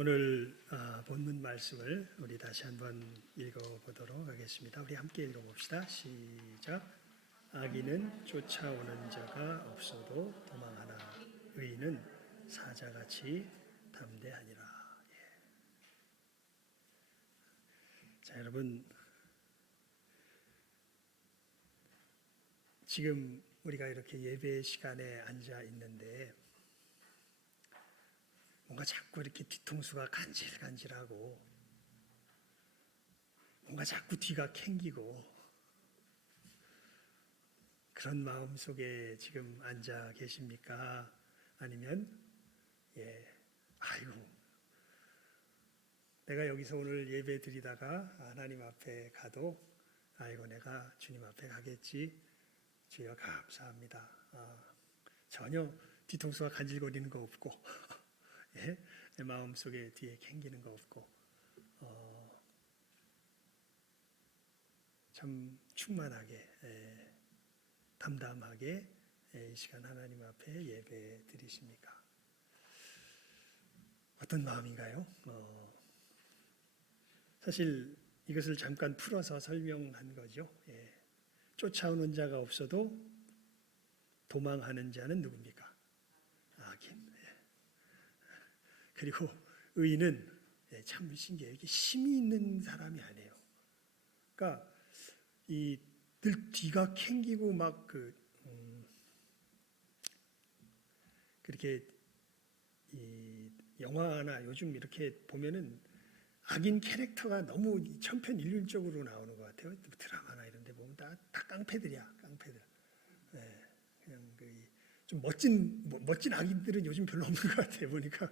오늘 본문 말씀을 우리 다시 한번 읽어보도록 하겠습니다. 우리 함께 읽어봅시다. 시작. 악인은 쫓아오는 자가 없어도 도망하나 의인은 사자같이 담대하니라. 자, 여러분, 지금 우리가 이렇게 예배 시간에 앉아 있는데 뭔가 자꾸 이렇게 뒤통수가 간질간질하고 뭔가 자꾸 뒤가 캥기고 그런 마음 속에 지금 앉아 계십니까? 아니면 아이고 내가 여기서 오늘 예배 드리다가 하나님 앞에 가도 아이고 내가 주님 앞에 가겠지. 주여 감사합니다. 전혀 뒤통수가 간질거리는 거 없고 내 마음속에 뒤에 캥기는 거 없고 참 충만하게 담담하게 이 시간 하나님 앞에 예배 드리십니까? 어떤 마음인가요? 사실 이것을 잠깐 풀어서 설명한 거죠. 쫓아오는 자가 없어도 도망하는 자는 누굽니까? 악인. 그리고 의인은 참 신기해요. 이게 힘이 있는 사람이 아니에요. 그러니까 늘 뒤가 캥기고 막 그렇게 이 영화나 요즘 이렇게 보면은 악인 캐릭터가 너무 천편일률적으로 나오는 것 같아요. 드라마나 이런 데 보면 다 깡패들이야, 깡패들. 그냥 좀 멋진 악인들은 요즘 별로 없는 것 같아요. 보니까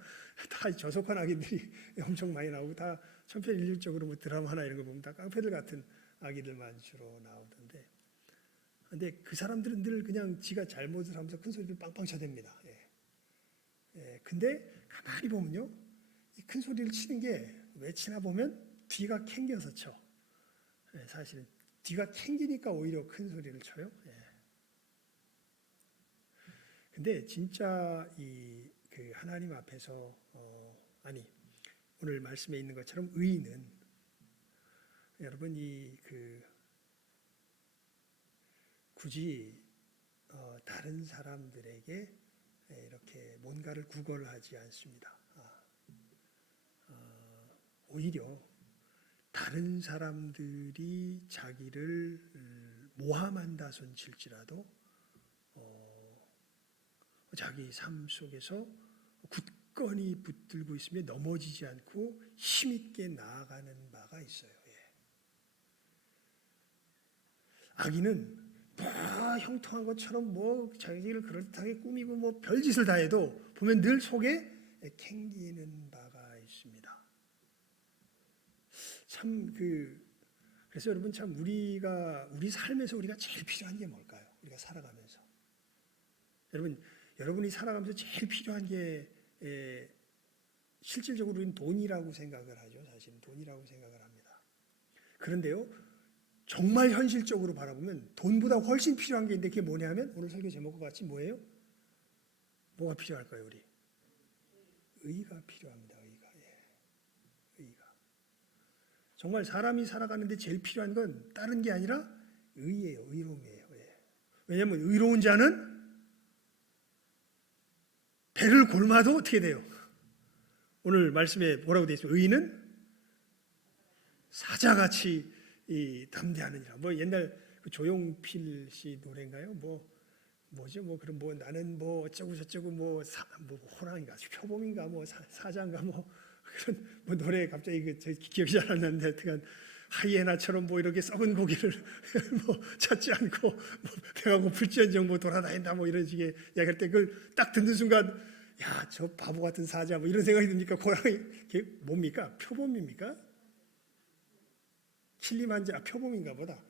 다 저속한 악인들이 엄청 많이 나오고 다 천편일률적으로 뭐 드라마나 이런 거 보면 다 깡패들 같은 악인들만 주로 나오던데. 근데 그 사람들은 늘 그냥 지가 잘못을 하면서 큰 소리를 빵빵 쳐댑니다. 근데 가만히 보면요, 이 큰 소리를 치는 게 왜 치나 보면 뒤가 캥겨서 쳐. 사실은 뒤가 캥기니까 오히려 큰 소리를 쳐요. 근데 진짜 그 하나님 앞에서 오늘 말씀에 있는 것처럼 의인은 여러분 굳이 다른 사람들에게 이렇게 뭔가를 구걸하지 않습니다. 오히려 다른 사람들이 자기를 모함한다 손칠지라도 자기 삶 속에서 굳건히 붙들고 있으며 넘어지지 않고 힘있게 나아가는 바가 있어요. 악인은 형통한 것처럼 자기를 그럴듯하게 꾸미고 별짓을 다 해도 보면 늘 속에 캥기는 바가 있습니다. 그래서 여러분 참 우리 삶에서 우리가 제일 필요한 게 뭘까요? 우리가 살아가면서 여러분이 살아가면서 제일 필요한 게 실질적으로 우리는 돈이라고 생각을 하죠. 사실은 돈이라고 생각을 합니다. 그런데요, 정말 현실적으로 바라보면 돈보다 훨씬 필요한 게 있는데 그게 뭐냐 하면 오늘 설교 제목과 같이 뭐예요? 뭐가 필요할까요? 우리 의가 필요합니다. 의가. 정말 사람이 살아가는데 제일 필요한 건 다른 게 아니라 의예요. 의로움이에요. 왜냐하면 의로운 자는 배를 골마도 어떻게 돼요? 오늘 말씀에 뭐라고 되어 있어요? 의인은 사자같이 담대하느니라. 옛날 조용필 씨 노래인가요? 뭐죠? 그럼 나는 어쩌고 저쩌고 호랑이가 표범인가 사자인가 그런 노래 갑자기 기억이 잘 안 나는데 하여튼 하이에나처럼 이렇게 썩은 고기를 찾지 않고 배가 고플지언정 돌아다닌다 이런 식의 이야기할 때 그걸 딱 듣는 순간 야, 저 바보 같은 사자 이런 생각이 듭니까? 고랑이 뭡니까? 표범입니까? 표범인가 보다.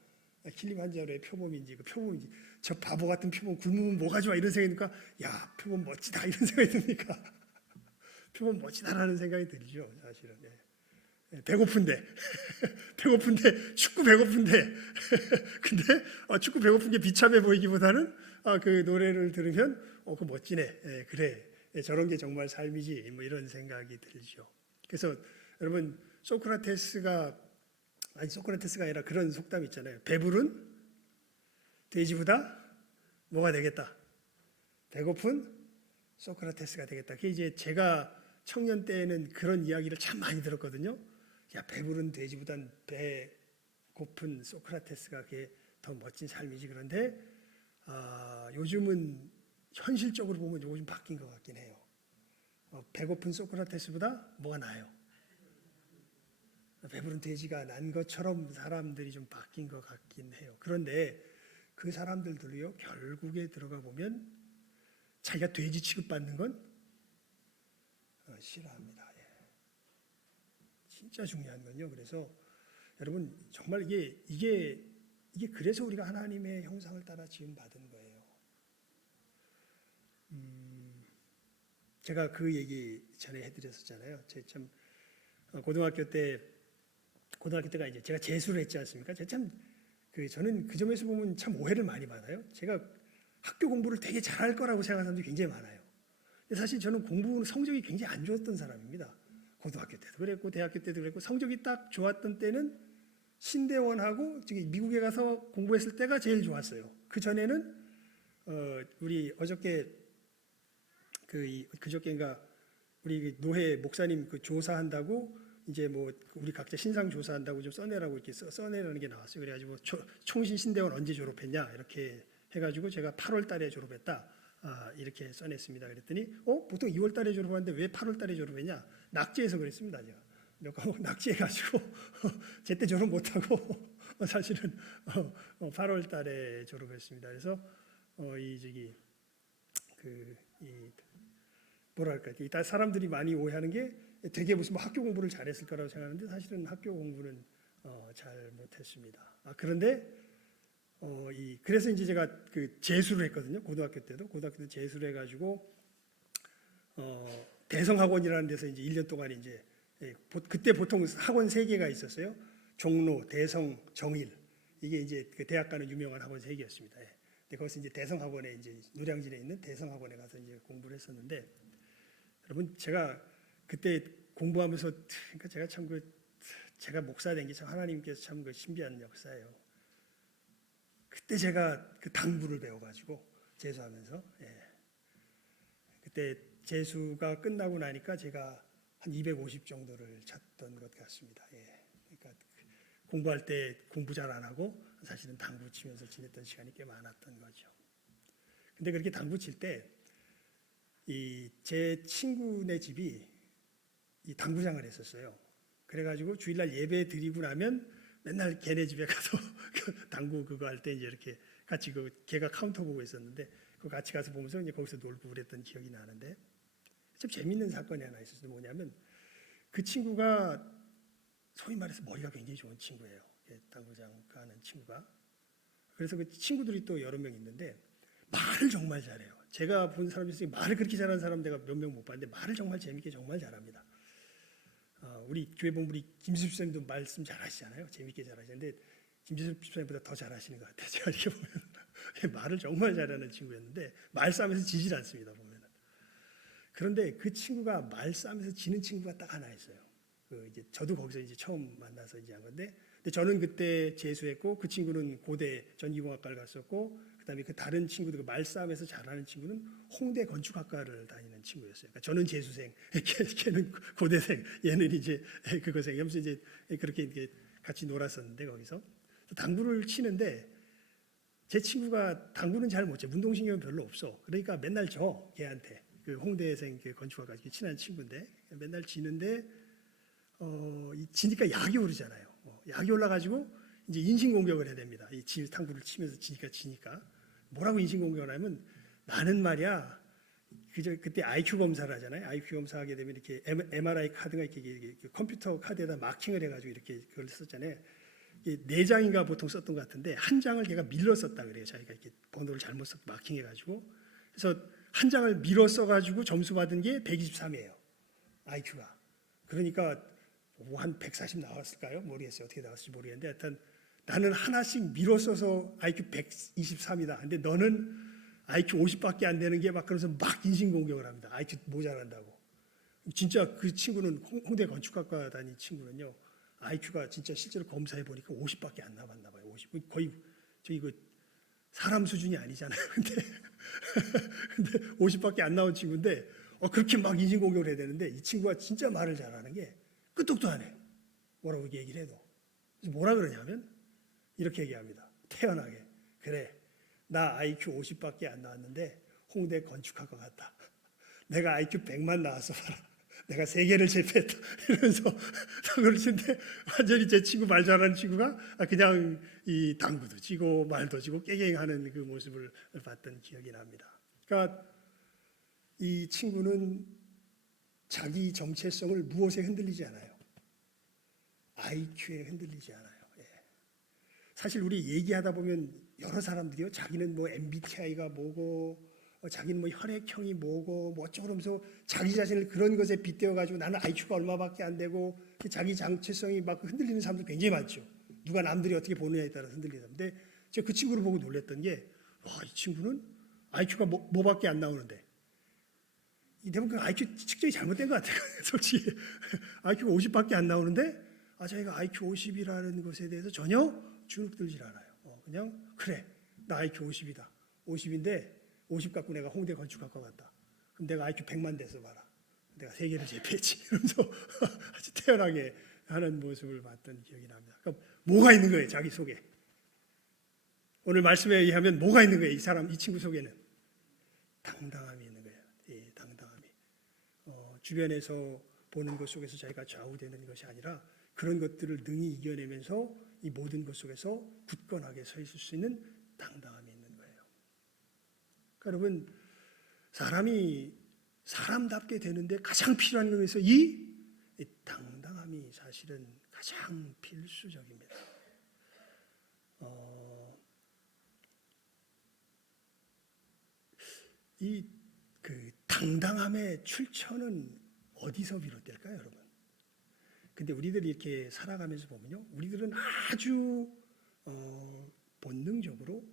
킬리만자로의 표범인지 표범인지 저 바보 같은 표범 굶으면 뭐가 좋아 이런 생각이 드니까 야, 표범 멋지다 이런 생각이 듭니까? 표범 멋지다라는 생각이 들죠. 사실은. 배고픈데 축구 배고픈데 근데 축구 배고픈 게 비참해 보이기보다는 그 노래를 들으면 그 멋지네. 그래 저런 게 정말 삶이지 이런 생각이 들죠. 그래서 여러분 소크라테스가 아니라 그런 속담 있잖아요. 배부른 돼지보다 뭐가 되겠다? 배고픈 소크라테스가 되겠다. 그게 이제 제가 청년 때에는 그런 이야기를 참 많이 들었거든요. 야, 배부른 돼지보단 배고픈 소크라테스가 그게 더 멋진 삶이지. 그런데 요즘은 현실적으로 보면 요즘 바뀐 것 같긴 해요. 배고픈 소크라테스보다 뭐가 나아요? 배부른 돼지가 난 것처럼 사람들이 좀 바뀐 것 같긴 해요. 그런데 그 사람들도요, 결국에 들어가 보면 자기가 돼지 취급받는 건 싫어합니다. 예. 진짜 중요한 건요. 그래서 여러분 정말 이게 그래서 우리가 하나님의 형상을 따라 지음 받은 거예요. 제가 그 얘기 전에 해드렸었잖아요. 제가 참 고등학교 때가 이제 제가 재수를 했지 않습니까? 저는 그 점에서 보면 참 오해를 많이 받아요. 제가 학교 공부를 되게 잘할 거라고 생각하는 사람들이 굉장히 많아요. 근데 사실 저는 공부 성적이 굉장히 안 좋았던 사람입니다. 고등학교 때도 그랬고 대학교 때도 그랬고 성적이 딱 좋았던 때는 신대원하고 미국에 가서 공부했을 때가 제일 좋았어요. 그 전에는 우리 그저께인가 우리 노회 목사님 그 조사한다고 이제 뭐 우리 각자 신상 조사한다고 좀 써내라고 이렇게 써내라는 게 나왔어요. 그래가지고 총신 신대원 언제 졸업했냐 이렇게 해가지고 제가 8월 달에 졸업했다 이렇게 써냈습니다. 그랬더니 보통 2월 달에 졸업하는데 왜 8월 달에 졸업했냐? 낙제해서 그랬습니다. 제가 몇 과목 낙제해가지고 제때 졸업 못하고 사실은 8월 달에 졸업했습니다. 그래서 뭐랄까 이 사람들이 많이 오해하는 게 되게 무슨 뭐 학교 공부를 잘했을 거라고 생각하는데 사실은 학교 공부는 잘 못했습니다. 그런데 그래서 이제 제가 그 재수를 했거든요. 고등학교 때도 재수를 해가지고 대성학원이라는 데서 이제 1년 동안 이제 그때 보통 학원 3개가 있었어요. 종로, 대성, 정일 이게 이제 그 대학 가는 유명한 학원 3개였습니다. 근데 거기서 이제 대성학원에 이제 노량진에 있는 대성학원에 가서 이제 공부를 했었는데 여러분 제가 그때 공부하면서 그러니까 제가 참 제가 목사 된 게 참 하나님께서 참 그 신비한 역사예요. 그때 제가 그 당부를 배워가지고 재수하면서 그때 재수가 끝나고 나니까 제가 한 250 정도를 찼던 것 같습니다. 그러니까 공부할 때 공부 잘 안 하고 사실은 당구 치면서 지냈던 시간이 꽤 많았던 거죠. 근데 그렇게 당구 칠 때 제 친구네 집이 이 당구장을 했었어요. 그래가지고 주일날 예배 드리고 나면 맨날 걔네 집에 가서 당구 그거 할 때 이제 이렇게 같이 걔가 카운터 보고 있었는데 그 같이 가서 보면서 이제 거기서 놀고 그랬던 기억이 나는데 좀 재밌는 사건이 하나 있었어요. 뭐냐면 그 친구가 소위 말해서 머리가 굉장히 좋은 친구예요. 당구장 가는 친구가. 그래서 그 친구들이 또 여러 명 있는데 말을 정말 잘해요. 제가 본 사람 중에 말을 그렇게 잘하는 사람 내가 몇 명 못 봤는데 말을 정말 재밌게 정말 잘합니다. 우리 교회 보면 우리 김수습 선생님도 말씀 잘하시잖아요. 재밌게 잘하시는데 김수습 선생님보다 더 잘하시는 것 같아요. 제가 이렇게 보면 말을 정말 잘하는 친구였는데 말싸움에서 지질 않습니다. 보면. 그런데 그 친구가 말싸움에서 지는 친구가 딱 하나 있어요. 이제 저도 거기서 이제 처음 만나서 이제 한 건데, 근데 저는 그때 재수했고 그 친구는 고대 전기공학과를 갔었고, 그다음에 그 다른 친구들 그 말싸움에서 잘하는 친구는 홍대 건축학과를 다니는 친구였어요. 그러니까 저는 재수생, 걔는 고대생, 얘는 이제 그거생. 하면서 이제 그렇게 이렇게 같이 놀았었는데 거기서 당구를 치는데 제 친구가 당구는 잘 못 쳐. 운동신경은 별로 없어. 그러니까 맨날 져 걔한테. 그 홍대생 그 건축학과 친한 친구인데 맨날 지는데 지니까 약이 오르잖아요. 약이 올라가지고 이제 인신공격을 해야 됩니다. 이 당구를 치면서 지니까 뭐라고 인신공격을 하면 나는 말이야. 그때 IQ 검사를 하잖아요. IQ 검사하게 되면 이렇게 MRI 카드가 이렇게 컴퓨터 카드에다 마킹을 해가지고 이렇게 그걸 썼잖아요. 4장인가 보통 썼던 것 같은데 한 장을 걔가 밀러 썼다 그래요. 자기가 이렇게 번호를 잘못 써서 마킹해가지고 그래서 한 장을 밀어 써가지고 점수 받은 게 123이에요. IQ가. 그러니까 한 140 나왔을까요? 모르겠어요. 어떻게 나왔을지 모르겠는데 하여튼 나는 하나씩 밀어 써서 IQ 123이다. 근데 너는 IQ 50밖에 안 되는 게 막 그러면서 막 인신공격을 합니다. IQ 모자란다고. 진짜 그 친구는 홍대 건축학과 다닌 친구는요. IQ가 진짜 실제로 검사해 보니까 50밖에 안 나왔나 봐요. 50. 거의 저희 그 사람 수준이 아니잖아요. 근데 50밖에 안 나온 친구인데 그렇게 막 인신공격을 해야 되는데 이 친구가 진짜 말을 잘하는 게 끄떡도 안 해. 뭐라고 얘기를 해도. 그래서 뭐라 그러냐면 이렇게 얘기합니다. 태연하게. 그래. 나 IQ 50밖에 안 나왔는데 홍대 건축학과 갔다. 내가 IQ 100만 나왔어 봐라. 내가 세계를 제패했다. 이러면서 사고를 치는데 완전히 제 친구 말 잘하는 친구가 그냥 이 당구도 치고 말도 치고 깨갱하는 그 모습을 봤던 기억이 납니다. 그러니까 이 친구는 자기 정체성을 무엇에 흔들리지 않아요. IQ에 흔들리지 않아요. 사실 우리 얘기하다 보면 여러 사람들이요. 자기는 뭐 MBTI가 뭐고 자기는 뭐 혈액형이 뭐고 뭐 어쩌고 그러면서 자기 자신을 그런 것에 빗대어 가지고 나는 IQ가 얼마밖에 안 되고 자기 정체성이 막 흔들리는 사람도 굉장히 많죠. 누가 남들이 어떻게 보느냐에 따라 흔들리는. 근데 제가 그 친구를 보고 놀랐던 게 와, 이 친구는 IQ가 뭐밖에 안 나오는데 이 대부분 그 IQ 측정이 잘못된 것 같아요. 솔직히 IQ가 50밖에 안 나오는데 자기가 IQ 50이라는 것에 대해서 전혀 주눅들질 않아요. 그냥 그래 나 IQ 50이다. 50인데 50 갖고 내가 홍대 건축학과 갔다. 그럼 내가 IQ 100만 돼서 봐라. 내가 세계를 제패했지. 이러면서 아주 태연하게 하는 모습을 봤던 기억이 납니다. 그럼 뭐가 있는 거예요? 자기 속에. 오늘 말씀에 의하면 뭐가 있는 거예요? 이 친구 속에는 당당함이 있는 거예요. 예, 당당함이. 주변에서 보는 것 속에서 자기가 좌우되는 것이 아니라 그런 것들을 능히 이겨내면서 이 모든 것 속에서 굳건하게 서 있을 수 있는 당당함이 있는 거예요. 그러니까 여러분, 사람이 사람답게 되는데 가장 필요한 것에서 이 당당함이 사실은 가장 필수적입니다. 이 그 당당함의 출처는 어디서 비롯될까요, 여러분? 근데 우리들이 이렇게 살아가면서 보면요, 우리들은 아주 본능적으로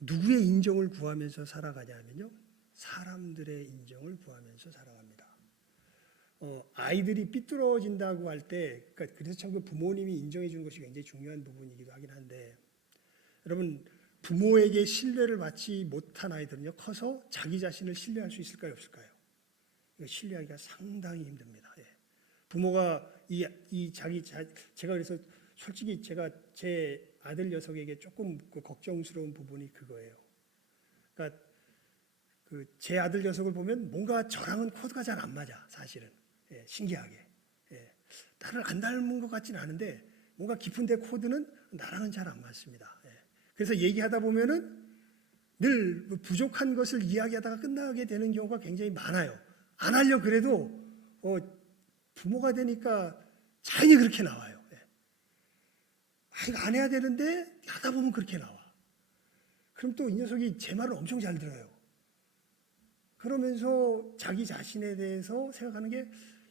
누구의 인정을 구하면서 살아가냐면요, 사람들의 인정을 구하면서 살아갑니다. 아이들이 삐뚤어진다고 할 때, 그러니까 그래서 참 그 부모님이 인정해 주는 것이 굉장히 중요한 부분이기도 하긴 한데, 여러분 부모에게 신뢰를 받지 못한 아이들은요, 커서 자기 자신을 신뢰할 수 있을까요, 없을까요? 이거 신뢰하기가 상당히 힘듭니다. 예. 부모가 제가 그래서 솔직히 제가 제 아들 녀석에게 조금 걱정스러운 부분이 그거예요. 그러니까 제 아들 녀석을 보면 뭔가 저랑은 코드가 잘 안 맞아, 사실은. 예, 신기하게. 예. 나를 안 닮은 것 같지는 않은데 뭔가 깊은데 코드는 나랑은 잘 안 맞습니다. 예. 그래서 얘기하다 보면은 늘 부족한 것을 이야기하다가 끝나게 되는 경우가 굉장히 많아요. 안 하려 그래도 부모가 되니까 자연히 그렇게 나와요. 예. 이거 안 해야 되는데 하다 보면 그렇게 나와. 그럼 또 이 녀석이 제 말을 엄청 잘 들어요. 그러면서 자기 자신에 대해서 생각하는 게,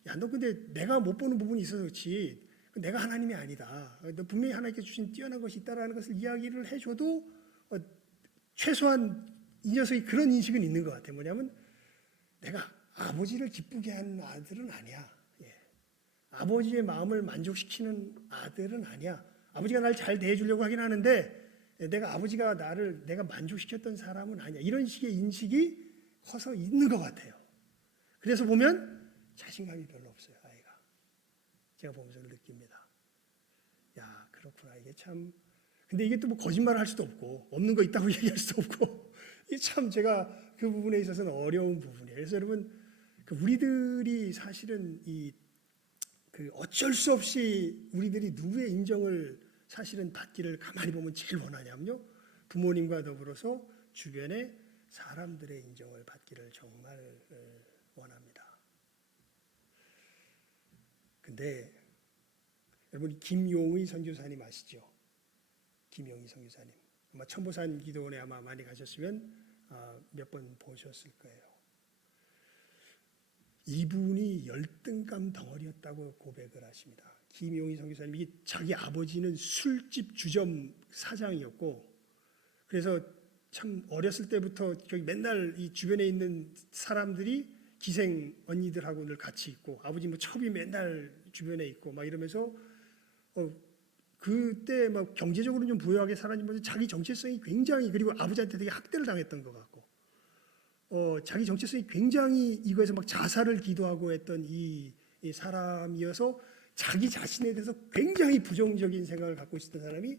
야, 너 근데 내가 못 보는 부분이 있어서 그렇지, 내가 하나님이 아니다. 너 분명히 하나님께 주신 뛰어난 것이 있다라는 것을 이야기를 해줘도 최소한 이 녀석이 그런 인식은 있는 것 같아요. 뭐냐면 내가 아버지를 기쁘게 하는 아들은 아니야. 예. 아버지의 마음을 만족시키는 아들은 아니야. 아버지가 날 잘 대해주려고 하긴 하는데 내가 아버지가 내가 만족시켰던 사람은 아니야. 이런 식의 인식이 커서 있는 것 같아요. 그래서 보면 자신감이 별로 없어요, 아이가. 제가 보면서 느낍니다. 야, 그렇구나. 이게 참. 근데 이게 또 뭐 거짓말을 할 수도 없고, 없는 거 있다고 얘기할 수도 없고, 이게 참 제가 그 부분에 있어서는 어려운 부분이에요. 그래서 여러분, 우리들이 사실은 어쩔 수 없이 우리들이 누구의 인정을 사실은 받기를 가만히 보면 제일 원하냐면요, 부모님과 더불어서 주변의 사람들의 인정을 받기를 정말 원합니다. 근데 여러분, 김용의 선교사님 아시죠? 김용의 선교사님. 아마 천보산 기도원에 아마 많이 가셨으면 몇 번 보셨을 거예요. 이분이 열등감 덩어리였다고 고백을 하십니다. 김용희 선교사님이 자기 아버지는 술집 주점 사장이었고, 그래서 참 어렸을 때부터 맨날 이 주변에 있는 사람들이 기생 언니들하고 늘 같이 있고 아버지 뭐 첩이 맨날 주변에 있고 막 이러면서 그때 막 경제적으로 좀 부유하게 살았지만 자기 정체성이 굉장히 그리고 아버지한테 되게 학대를 당했던 것 같고 자기 정체성이 굉장히 이거에서 막 자살을 기도하고 했던 이 사람이어서 자기 자신에 대해서 굉장히 부정적인 생각을 갖고 있었던 사람이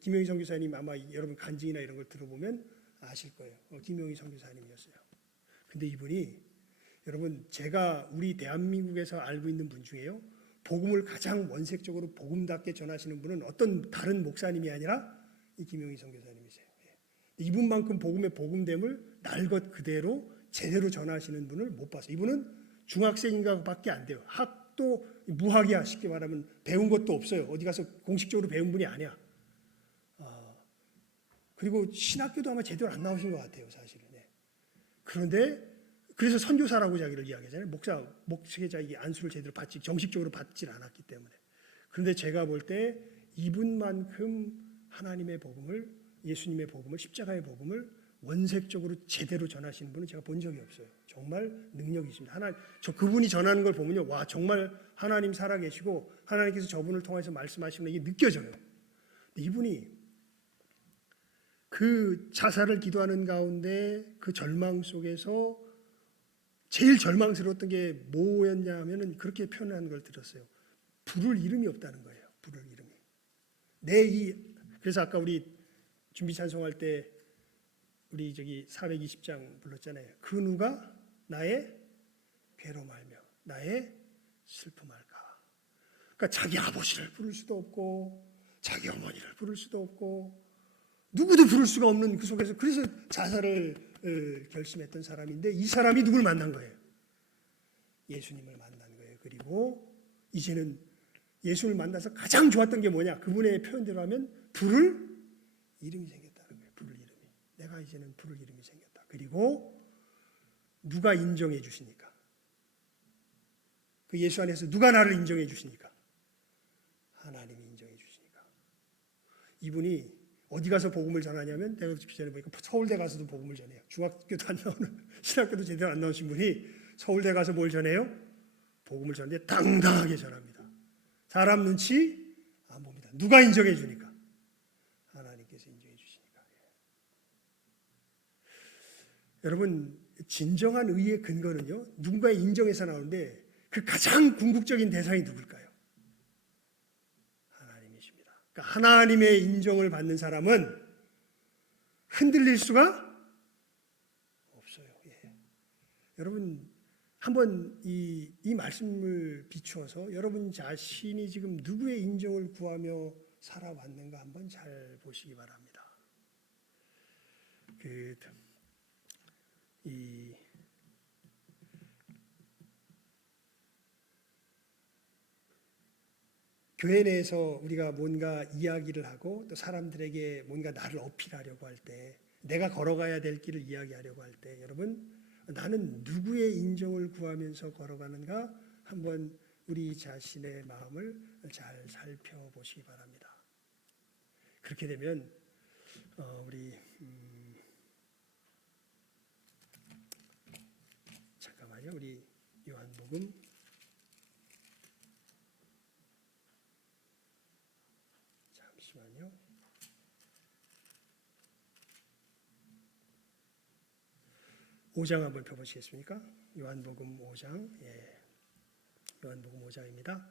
김영희 선교사님 아마 여러분 간증이나 이런 걸 들어보면 아실 거예요. 김영희 선교사님이었어요. 근데 이분이 여러분 제가 우리 대한민국에서 알고 있는 분 중에요. 복음을 가장 원색적으로 복음답게 전하시는 분은 어떤 다른 목사님이 아니라 이 김영희 선교사님이세요. 이분만큼 복음의 복음됨을 날 것 그대로 제대로 전하시는 분을 못 봤어요. 이분은 중학생인가밖에 안 돼요. 학도 무학이야. 쉽게 말하면 배운 것도 없어요. 어디 가서 공식적으로 배운 분이 아니야. 그리고 신학교도 아마 제대로 안 나오신 것 같아요. 사실은. 그런데 그래서 선교사라고 자기를 이야기하잖아요. 목회자 이 안수를 제대로 정식적으로 받질 않았기 때문에. 그런데 제가 볼 때 이분만큼 하나님의 복음을 예수님의 복음을 십자가의 복음을 원색적으로 제대로 전하시는 분은 제가 본 적이 없어요. 정말 능력이 있습니다. 저 그분이 전하는 걸 보면요, 와 정말 하나님 살아계시고 하나님께서 저분을 통해서 말씀하시는 이게 느껴져요. 이분이 그 자살을 기도하는 가운데 그 절망 속에서 제일 절망스러웠던 게 뭐였냐 하면은 그렇게 표현한 걸 들었어요. 부를 이름이 없다는 거예요. 부를 이름이. 그래서 아까 우리 준비 찬송할 때 우리 420장 불렀잖아요. 그 누가 나의 괴로움 알며 나의 슬픔 알까. 그러니까 자기 아버지를 부를 수도 없고 자기 어머니를 부를 수도 없고 누구도 부를 수가 없는 그 속에서 그래서 자살을 결심했던 사람인데 이 사람이 누굴 만난 거예요? 예수님을 만난 거예요. 그리고 이제는 예수를 만나서 가장 좋았던 게 뭐냐? 그분의 표현대로 하면 부를 이름이 생겼다는 거예요. 부를 이름이. 내가 이제는 부를 이름이 생겼다. 그리고 누가 인정해 주시니까? 그 예수 안에서 누가 나를 인정해 주시니까? 하나님이 인정해 주시니까. 이분이 어디 가서 복음을 전하냐면 내가 전에 보니까 서울대 가서도 복음을 전해요. 중학교도 안 나오는 신학교도 제대로 안 나오신 분이 서울대 가서 뭘 전해요? 복음을 전하는데 당당하게 전합니다. 사람 눈치 안 봅니다. 누가 인정해 주니까? 하나님께서 인정해 주시니까. 여러분 진정한 의의 근거는요. 누군가의 인정에서 나오는데 그 가장 궁극적인 대상이 누굴까요? 그러니까 하나님의 인정을 받는 사람은 흔들릴 수가 없어요. 여러분 한번 이 말씀을 비추어서 여러분 자신이 지금 누구의 인정을 구하며 살아왔는가 한번 잘 보시기 바랍니다. 교회 내에서 우리가 뭔가 이야기를 하고 또 사람들에게 뭔가 나를 어필하려고 할 때 내가 걸어가야 될 길을 이야기하려고 할 때 여러분 나는 누구의 인정을 구하면서 걸어가는가 한번 우리 자신의 마음을 잘 살펴보시기 바랍니다. 그렇게 되면 우리 잠깐만요. 우리 요한복음 5장 한번 펴보시겠습니까? 요한복음 5장, 요한복음 5장입니다.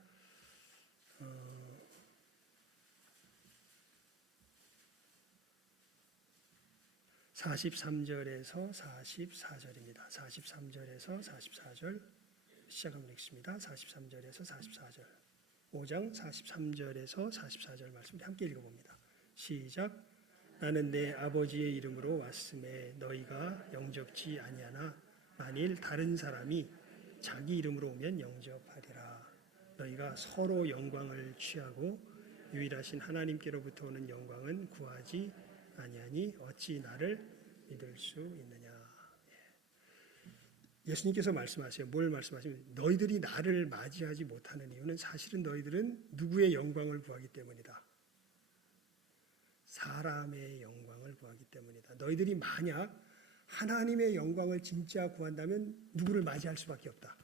43절에서 44절입니다. 43절에서 44절 시작하면 읽습니다. 43절에서 44절 5장 43절에서 44절 말씀 함께 읽어봅니다. 시작. 나는 내 아버지의 이름으로 왔음에 너희가 영접지 아니하나 만일 다른 사람이 자기 이름으로 오면 영접하리라. 너희가 서로 영광을 취하고 유일하신 하나님께로부터 오는 영광은 구하지 아니하니 어찌 나를 믿을 수 있느냐. 예수님께서 말씀하세요. 뭘 말씀하시면 너희들이 나를 맞이하지 못하는 이유는 사실은 너희들은 누구의 영광을 구하기 때문이다. 사람의 영광을 구하기 때문이다. 너희들이 만약 하나님의 영광을 진짜 구한다면 누구를 맞이할 수밖에 없다.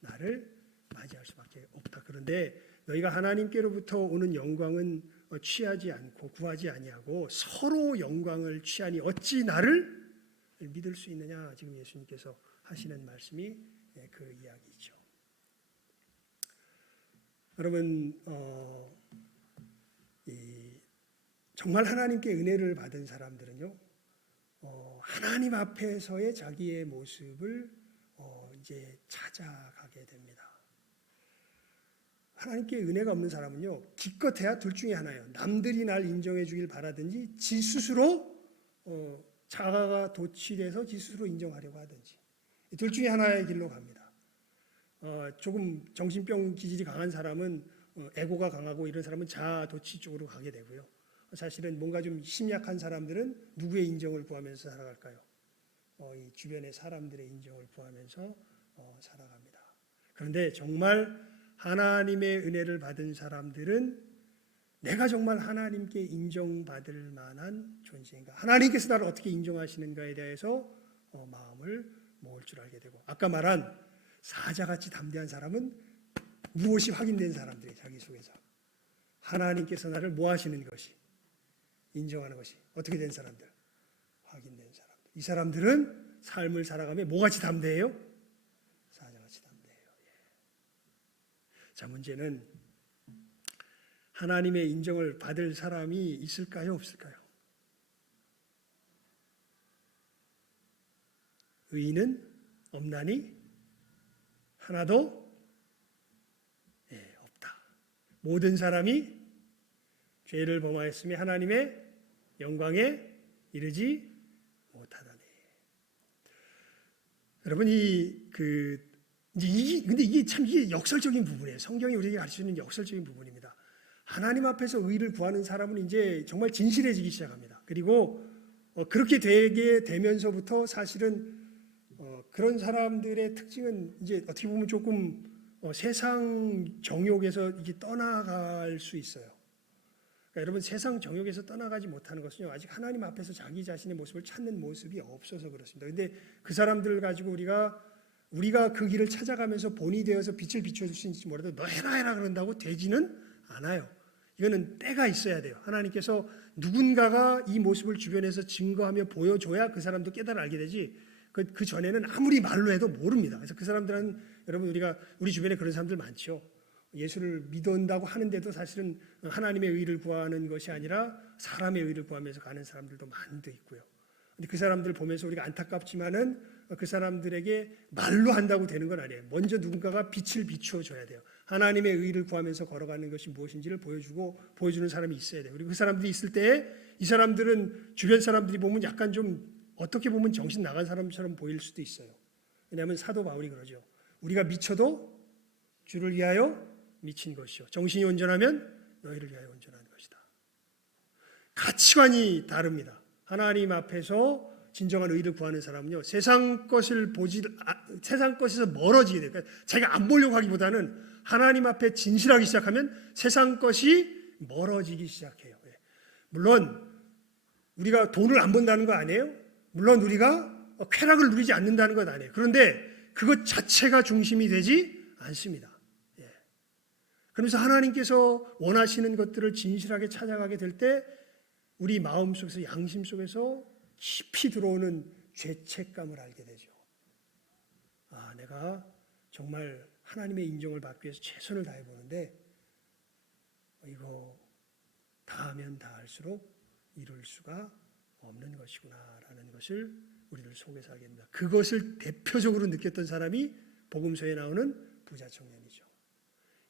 나를 맞이할 수밖에 없다. 그런데 너희가 하나님께로부터 오는 영광은 취하지 않고 구하지 아니하고 서로 영광을 취하니 어찌 나를 믿을 수 있느냐. 지금 예수님께서 하시는 말씀이 그 이야기죠. 여러분 정말 하나님께 은혜를 받은 사람들은요, 하나님 앞에서의 자기의 모습을 이제 찾아가게 됩니다. 하나님께 은혜가 없는 사람은요, 기껏해야 둘 중에 하나예요. 남들이 날 인정해 주길 바라든지 지 스스로 자아가 도취돼서 지 스스로 인정하려고 하든지, 둘 중에 하나의 길로 갑니다. 조금 정신병 기질이 강한 사람은 에고가 강하고 이런 사람은 자아 도취 쪽으로 가게 되고요. 사실은 뭔가 좀 심약한 사람들은 누구의 인정을 구하면서 살아갈까요? 이 주변의 사람들의 인정을 구하면서 살아갑니다. 그런데 정말 하나님의 은혜를 받은 사람들은 내가 정말 하나님께 인정받을 만한 존재인가, 하나님께서 나를 어떻게 인정하시는가에 대해서 마음을 모을 줄 알게 되고, 아까 말한 사자같이 담대한 사람은 무엇이 확인된 사람들이 자기 속에서 하나님께서 나를 뭐 하시는 것이 인정하는 것이 어떻게 된 사람들, 확인된 사람들. 이 사람들은 삶을 살아가며 뭐같이 담대해요? 사자같이 담대해요. 자, 문제는 하나님의 인정을 받을 사람이 있을까요, 없을까요? 의인은 없나니 하나도 없다. 모든 사람이 죄를 범하였으며 하나님의 영광에 이르지 못하다니. 여러분 근데 이게 역설적인 부분이에요. 성경이 우리에게 가르치는 역설적인 부분입니다. 하나님 앞에서 의를 구하는 사람은 이제 정말 진실해지기 시작합니다. 그리고 그렇게 되게 되면서부터 사실은 그런 사람들의 특징은 이제 어떻게 보면 조금 세상 정욕에서 이게 떠나갈 수 있어요. 그러니까 여러분, 세상 정욕에서 떠나가지 못하는 것은요, 아직 하나님 앞에서 자기 자신의 모습을 찾는 모습이 없어서 그렇습니다. 그런데 그 사람들을 가지고 우리가 그 길을 찾아가면서 본이 되어서 빛을 비춰줄 수 있을지 몰라도 너 해라 그런다고 되지는 않아요. 이거는 때가 있어야 돼요. 하나님께서 누군가가 이 모습을 주변에서 증거하며 보여줘야 그 사람도 깨달아 알게 되지, 그 전에는 아무리 말로 해도 모릅니다. 그래서 그 사람들은, 여러분, 우리 주변에 그런 사람들 많죠. 예수를 믿는다고 하는데도 사실은 하나님의 의를 구하는 것이 아니라 사람의 의를 구하면서 가는 사람들도 많이 있고요. 근데 그 사람들 보면서 우리가 안타깝지만은 그 사람들에게 말로 한다고 되는 건 아니에요. 먼저 누군가가 빛을 비추어줘야 돼요. 하나님의 의를 구하면서 걸어가는 것이 무엇인지를 보여주는 사람이 있어야 돼요. 그리고 그 사람들이 있을 때에 이 사람들은 주변 사람들이 보면 약간 좀 어떻게 보면 정신 나간 사람처럼 보일 수도 있어요. 왜냐하면 사도 바울이 그러죠. 우리가 미쳐도 주를 위하여 미친 것이요, 정신이 온전하면 너희를 위하여 온전한 것이다. 가치관이 다릅니다. 하나님 앞에서 진정한 의를 구하는 사람은요, 세상 것에서 멀어지게 돼요. 그러니까 자기가 안 보려고 하기보다는 하나님 앞에 진실하기 시작하면 세상 것이 멀어지기 시작해요. 물론 우리가 돈을 안 번다는 거 아니에요? 물론 우리가 쾌락을 누리지 않는다는 건 아니에요. 그런데 그것 자체가 중심이 되지 않습니다. 그러면서 하나님께서 원하시는 것들을 진실하게 찾아가게 될 때 우리 마음 속에서, 양심 속에서 깊이 들어오는 죄책감을 알게 되죠. 내가 정말 하나님의 인정을 받기 위해서 최선을 다해 보는데 이거 다 하면 다 할수록 이룰 수가 없는 것이구나라는 것을 우리들 속에서 알게 됩니다. 그것을 대표적으로 느꼈던 사람이 복음서에 나오는 부자 청년이죠.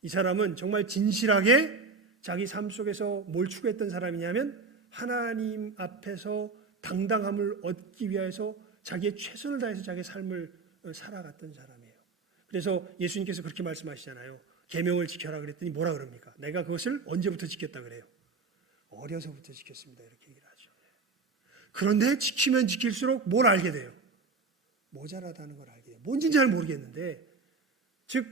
이 사람은 정말 진실하게 자기 삶 속에서 뭘 추구했던 사람이냐면 하나님 앞에서 당당함을 얻기 위해서 자기의 최선을 다해서 자기의 삶을 살아갔던 사람이에요. 그래서 예수님께서 그렇게 말씀하시잖아요. 계명을 지켜라 그랬더니 뭐라 그럽니까? 내가 그것을 언제부터 지켰다 그래요? 어려서부터 지켰습니다. 이렇게 얘기를 하죠. 그런데 지키면 지킬수록 뭘 알게 돼요? 모자라다는 걸 알게 돼요. 뭔지는 잘 모르겠는데, 즉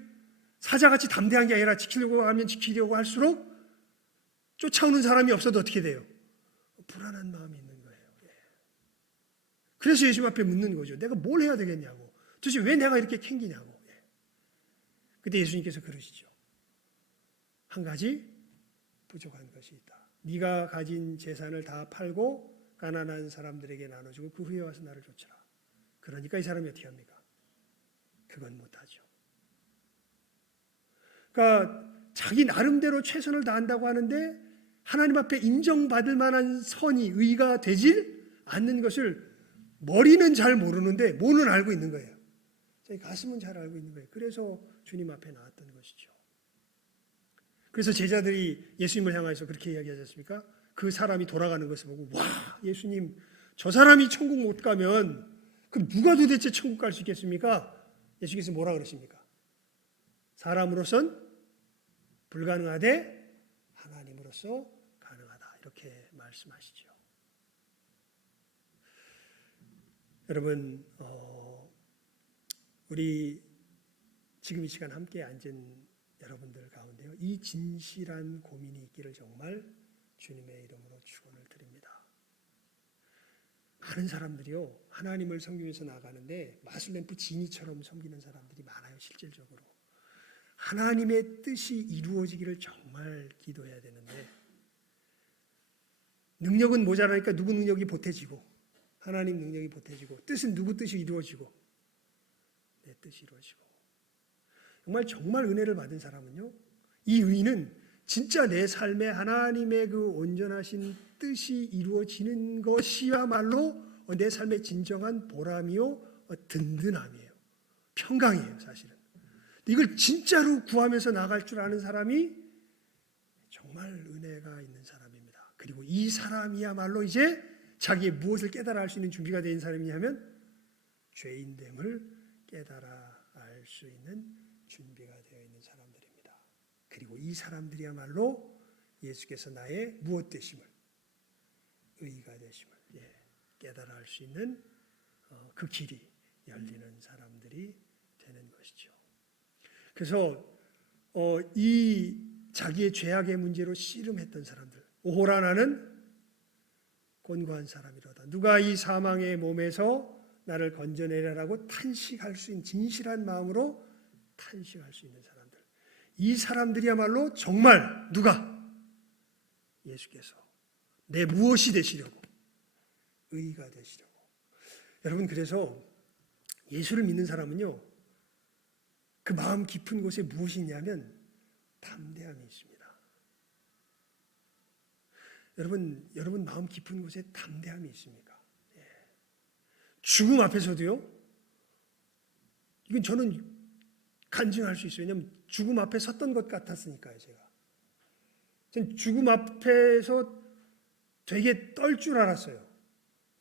사자같이 담대한 게 아니라 지키려고 하면 지키려고 할수록 쫓아오는 사람이 없어도 어떻게 돼요? 불안한 마음이 있는 거예요. 그래서 예수님 앞에 묻는 거죠. 내가 뭘 해야 되겠냐고. 도대체 왜 내가 이렇게 캥기냐고. 그때 예수님께서 그러시죠. 한 가지 부족한 것이 있다. 네가 가진 재산을 다 팔고 가난한 사람들에게 나눠주고 그 후에 와서 나를 좇으라. 그러니까 이 사람이 어떻게 합니까? 그건 못하죠. 그러니까 자기 나름대로 최선을 다한다고 하는데 하나님 앞에 인정받을 만한 선이 의가 되질 않는 것을 머리는 잘 모르는데 몸은 알고 있는 거예요. 자기 가슴은 잘 알고 있는 거예요. 그래서 주님 앞에 나왔던 것이죠. 그래서 제자들이 예수님을 향해서 그렇게 이야기하지 않습니까? 그 사람이 돌아가는 것을 보고 와, 예수님, 저 사람이 천국 못 가면 그럼 누가 도대체 천국 갈 수 있겠습니까? 예수께서 뭐라 그러십니까? 사람으로선 불가능하되 하나님으로서 가능하다. 이렇게 말씀하시죠. 여러분, 우리 지금 이 시간 함께 앉은 여러분들 가운데요, 이 진실한 고민이 있기를 정말 주님의 이름으로 축원을 드립니다. 많은 사람들이요, 하나님을 섬기면서 나가는데 마술램프 지니처럼 섬기는 사람들이 많아요. 실질적으로 하나님의 뜻이 이루어지기를 정말 기도해야 되는데 능력은 모자라니까 누구 능력이 보태지고 하나님 능력이 보태지고 뜻은 누구 뜻이 이루어지고 내 뜻이 이루어지고 정말 은혜를 받은 사람은요, 이 의는 진짜 내 삶에 하나님의 그 온전하신 뜻이 이루어지는 것이야말로 내 삶의 진정한 보람이요 든든함이에요. 평강이에요. 사실은 이걸 진짜로 구하면서 나갈 줄 아는 사람이 정말 은혜가 있는 사람입니다. 그리고 이 사람이야말로 이제 자기의 무엇을 깨달아 알 수 있는 준비가 된 사람이냐면 죄인됨을 깨달아 알 수 있는 준비가 되어 있는 사람들입니다. 그리고 이 사람들이야말로 예수께서 나의 무엇 되심을, 의가 되심을 깨달아 알 수 있는 그 길이 열리는 사람들이 되는 것이죠. 그래서 이 자기의 죄악의 문제로 씨름했던 사람들, 오호라 나는 곤고한 사람이로다. 누가 이 사망의 몸에서 나를 건져내라라고 탄식할 수 있는 진실한 마음으로 탄식할 수 있는 사람들. 이 사람들이야말로 정말 누가? 예수께서 내 무엇이 되시려고? 의가 되시려고. 여러분, 그래서 예수를 믿는 사람은요, 그 마음 깊은 곳에 무엇이 있냐면 담대함이 있습니다. 여러분 마음 깊은 곳에 담대함이 있습니까? 죽음 앞에서도요, 이건 저는 간증할 수 있어요. 왜냐하면 죽음 앞에 섰던 것 같았으니까요. 전 죽음 앞에서 되게 떨 줄 알았어요.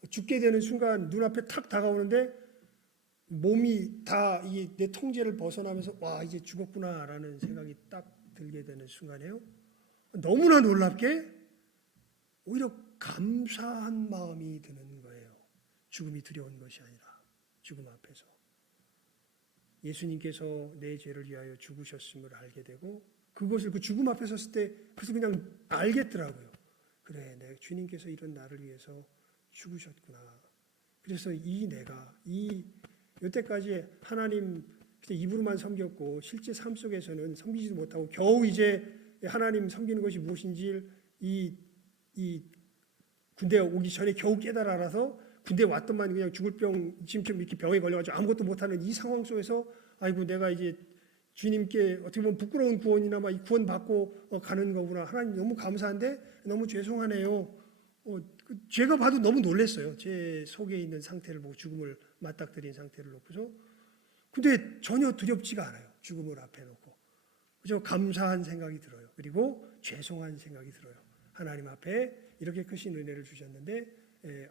죽게 되는 순간 눈앞에 탁 다가오는데 몸이 다 내 통제를 벗어나면서 와, 이제 죽었구나라는 생각이 딱 들게 되는 순간에요, 너무나 놀랍게 오히려 감사한 마음이 드는 거예요. 죽음이 두려운 것이 아니라 죽음 앞에서 예수님께서 내 죄를 위하여 죽으셨음을 알게 되고 그것을 그 죽음 앞에 섰을 때 그래서 그냥 알겠더라고요. 그래, 내 주님께서 이런 나를 위해서 죽으셨구나. 그래서 내가 여태까지 하나님 입으로만 섬겼고 실제 삶 속에서는 섬기지도 못하고 겨우 이제 하나님 섬기는 것이 무엇인지 이 군대 오기 전에 겨우 깨달아 알아서 군대 왔더만 그냥 죽을 지금처럼 이렇게 병에 걸려가지고 아무것도 못하는 이 상황 속에서 아이고, 내가 이제 주님께 어떻게 보면 부끄러운 구원이나마 이 구원 받고 가는 거구나. 하나님 너무 감사한데 너무 죄송하네요. 제가 봐도 너무 놀랐어요. 제 속에 있는 상태를 보고 죽음을 맞닥뜨린 상태를 놓고서. 근데 전혀 두렵지가 않아요. 죽음을 앞에 놓고. 그저 감사한 생각이 들어요. 그리고 죄송한 생각이 들어요. 하나님 앞에 이렇게 크신 은혜를 주셨는데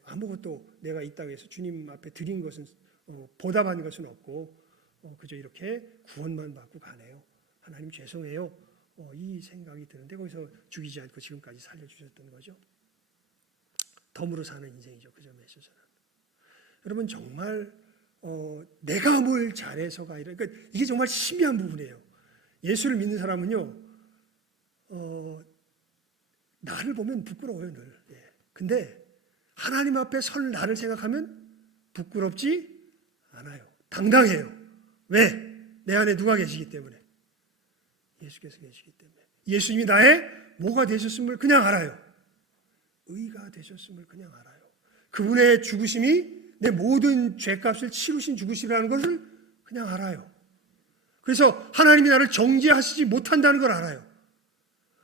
아무것도 내가 이 땅에서 주님 앞에 드린 것은 보답한 것은 없고 그저 이렇게 구원만 받고 가네요. 하나님 죄송해요. 이 생각이 드는데 거기서 죽이지 않고 지금까지 살려주셨던 거죠. 덤으로 사는 인생이죠. 그 점에 있어서는. 여러분, 정말 내가 뭘 잘해서가 아니라, 그러니까 이게 정말 신비한 부분이에요. 예수를 믿는 사람은요, 나를 보면 부끄러워요, 늘. 근데 하나님 앞에 설 나를 생각하면 부끄럽지 않아요. 당당해요. 왜? 내 안에 누가 계시기 때문에. 예수께서 계시기 때문에. 예수님이 나의 뭐가 되셨음을 그냥 알아요. 의가 되셨음을 그냥 알아요. 그분의 죽으심이 내 모든 죄값을 치르신 죽으심이라는 것을 그냥 알아요. 그래서 하나님이 나를 정죄하시지 못한다는 걸 알아요.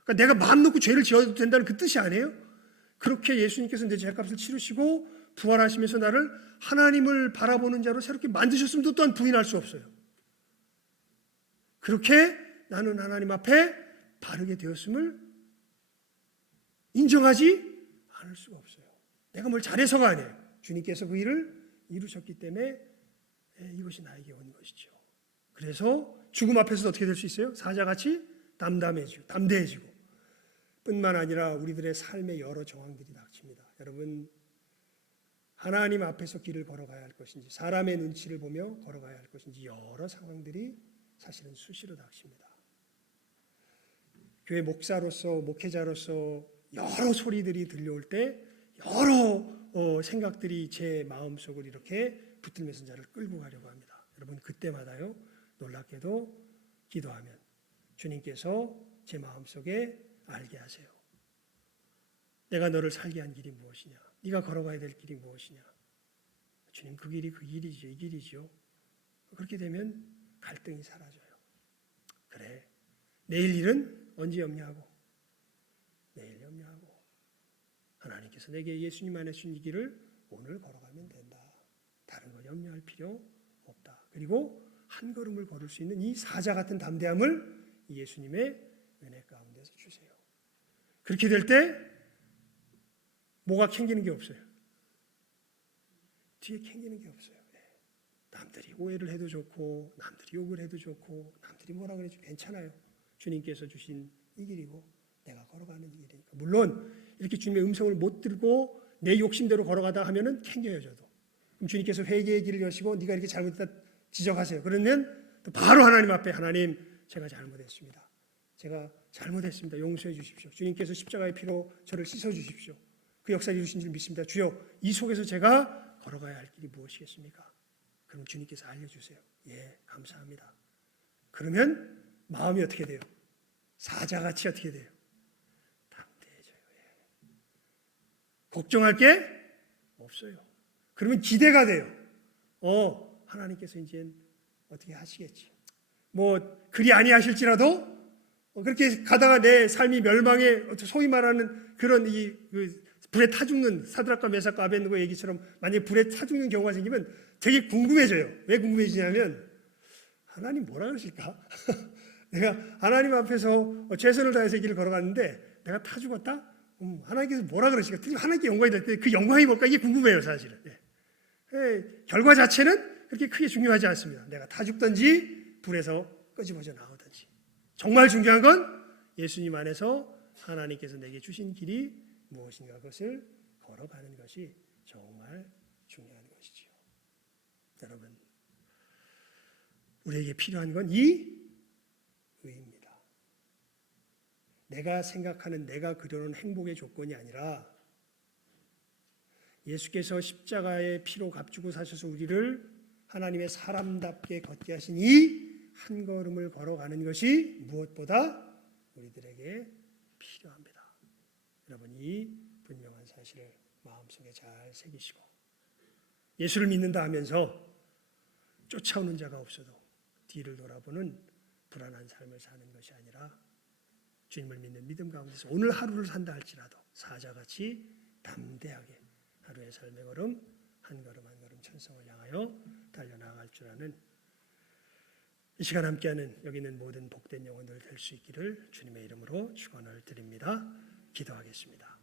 그러니까 내가 마음 놓고 죄를 지어도 된다는 그 뜻이 아니에요. 그렇게 예수님께서 내 죄값을 치르시고 부활하시면서 나를 하나님을 바라보는 자로 새롭게 만드셨음도 또한 부인할 수 없어요. 그렇게 나는 하나님 앞에 바르게 되었음을 인정하지 않을 수가 없어요. 내가 뭘 잘해서가 아니에요. 주님께서 그 일을 이루셨기 때문에 이것이 나에게 온 것이죠. 그래서 죽음 앞에서도 어떻게 될 수 있어요? 사자같이 담대해지고 뿐만 아니라 우리들의 삶의 여러 정황들이 닥칩니다. 여러분, 하나님 앞에서 길을 걸어가야 할 것인지 사람의 눈치를 보며 걸어가야 할 것인지 여러 상황들이 사실은 수시로 닥칩니다. 교회 목사로서 목회자로서 여러 소리들이 들려올 때 여러 생각들이 제 마음속을 이렇게 붙들면서 자를 끌고 가려고 합니다. 여러분, 그때마다요 놀랍게도 기도하면 주님께서 제 마음속에 알게 하세요. 내가 너를 살게 한 길이 무엇이냐? 네가 걸어가야 될 길이 무엇이냐? 주님, 그 길이 그 길이죠. 이 길이죠. 그렇게 되면 갈등이 사라져요. 그래, 내일 일은 언제 염려하고 내일 염려하고 하나님께서 내게 예수님 안에 주신 이 길을 오늘 걸어가면 된다. 다른 거 염려할 필요 없다. 그리고 한 걸음을 걸을 수 있는 이 사자 같은 담대함을 예수님의 은혜 가운데서 주세요. 그렇게 될 때 뭐가 캥기는 게 없어요. 뒤에 캥기는 게 없어요. 남들이 오해를 해도 좋고 남들이 욕을 해도 좋고 남들이 뭐라 그래도 괜찮아요. 주님께서 주신 이 길이고 내가 걸어가는 이 길이니까. 물론 이렇게 주님의 음성을 못 들고 내 욕심대로 걸어가다 하면은 캥겨요. 저도. 그럼 주님께서 회개의 길을 여시고 네가 이렇게 잘못했다 지적하세요. 그러면 또 바로 하나님 앞에 하나님, 제가 잘못했습니다. 제가 잘못했습니다. 용서해 주십시오. 주님께서 십자가의 피로 저를 씻어 주십시오. 그 역사를 이루신 줄 믿습니다. 주여, 이 속에서 제가 걸어가야 할 길이 무엇이겠습니까? 그럼 주님께서 알려주세요. 예, 감사합니다. 그러면 마음이 어떻게 돼요? 사자같이 어떻게 돼요? 담대해져요. 예. 걱정할 게 없어요. 그러면 기대가 돼요. 하나님께서 이제 어떻게 하시겠지. 뭐 그리 아니하실지라도 그렇게 가다가 내 삶이 멸망에 소위 말하는 그런 불에 타 죽는 사드락과 메삭과 아벳느고 얘기처럼 만약에 불에 타 죽는 경우가 생기면 되게 궁금해져요. 왜 궁금해지냐면 하나님 뭐라 그러실까? 내가 하나님 앞에서 최선을 다해서 이 길을 걸어갔는데 내가 타 죽었다? 하나님께서 뭐라 그러실까? 하나님께 영광이 될 때 그 영광이 뭘까? 이게 궁금해요, 사실은. 결과 자체는 그렇게 크게 중요하지 않습니다. 내가 타 죽든지 불에서 끄집어져 나오든지. 정말 중요한 건 예수님 안에서 하나님께서 내게 주신 길이 무엇인가 그것을 걸어가는 것이 정말 중요한 것이지요. 여러분, 우리에게 필요한 건 이 의입니다. 내가 생각하는 내가 그려놓은 행복의 조건이 아니라 예수께서 십자가의 피로 값주고 사셔서 우리를 하나님의 사람답게 걷게 하신 이 한 걸음을 걸어가는 것이 무엇보다 우리들에게 필요합니다. 여러분, 이 분명한 사실을 마음속에 잘 새기시고 예수를 믿는다 하면서 쫓아오는 자가 없어도 뒤를 돌아보는 불안한 삶을 사는 것이 아니라 주님을 믿는 믿음 가운데서 오늘 하루를 산다 할지라도 사자같이 담대하게 하루의 삶의 걸음 한 걸음 한 걸음 천성을 향하여 달려나갈 줄 아는 이 시간 함께하는 여기 있는 모든 복된 영혼들 될 수 있기를 주님의 이름으로 축원을 드립니다. 기도하겠습니다.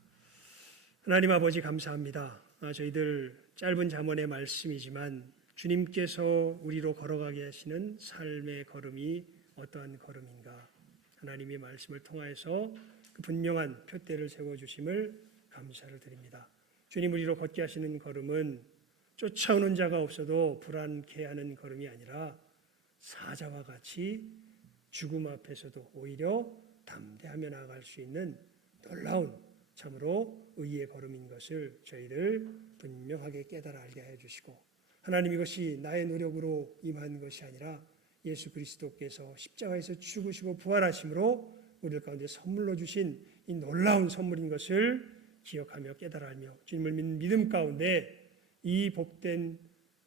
하나님 아버지, 감사합니다. 저희들 짧은 잠언의 말씀이지만 주님께서 우리로 걸어가게 하시는 삶의 걸음이 어떠한 걸음인가, 하나님의 말씀을 통하여서 그 분명한 표대를 세워주심을 감사를 드립니다. 주님, 우리로 걷게 하시는 걸음은 쫓아오는 자가 없어도 불안케 하는 걸음이 아니라 사자와 같이 죽음 앞에서도 오히려 담대하며 나아갈 수 있는 놀라운 참으로 의의 걸음인 것을 저희들 분명하게 깨달아 알게 해주시고 하나님 이것이 나의 노력으로 임한 것이 아니라 예수 그리스도께서 십자가에서 죽으시고 부활하심으로 우리들 가운데 선물로 주신 이 놀라운 선물인 것을 기억하며 깨달으며 주님을 믿는 믿음 가운데 이 복된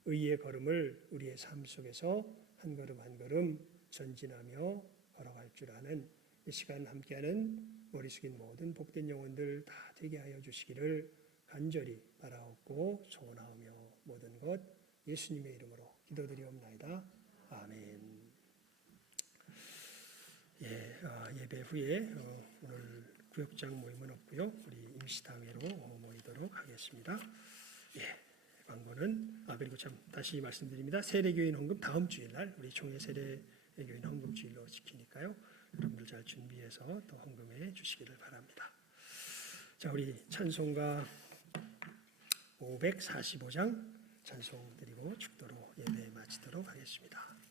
의의 걸음을 우리의 삶 속에서 한 걸음 한 걸음 전진하며 걸어갈 줄 아는 이 시간 함께하는 머리 숙인 모든 복된 영혼들 다 되게 하여 주시기를 간절히 바라옵고 소원하며 모든 것 예수님의 이름으로 기도드리옵나이다. 아멘. 예배 후에 오늘 구역장 모임은 없고요. 우리 임시당회로 모이도록 하겠습니다. 광고는 그리고 참 다시 말씀드립니다. 세례교인 헌금 다음 주일날 우리 총회 세례교인 헌금 주일로 지키니까요. 여러분들 잘 준비해서 또 헌금해 주시기를 바랍니다. 자, 우리 찬송가 545장 찬송 드리고 축도로 예배 마치도록 하겠습니다.